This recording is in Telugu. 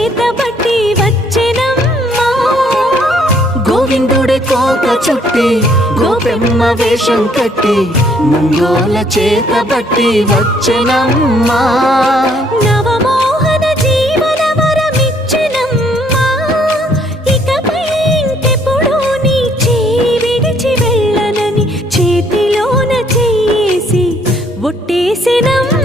చేతబట్టి వచ్చెనమ్మా. గోవిందుడే కోక చుట్టి గోపెమ్మ వేషం కట్టి ముంగోల చేతబట్టి వచ్చెనమ్మా. నవమోహన జీవన వరమిచ్చెనమ్మా. ఇకపై ఇంకెప్పుడు నీ చేయి విడిచి వెళ్ళనని చేతిలోన చేయేసి ఒట్టేసెనమ్మా.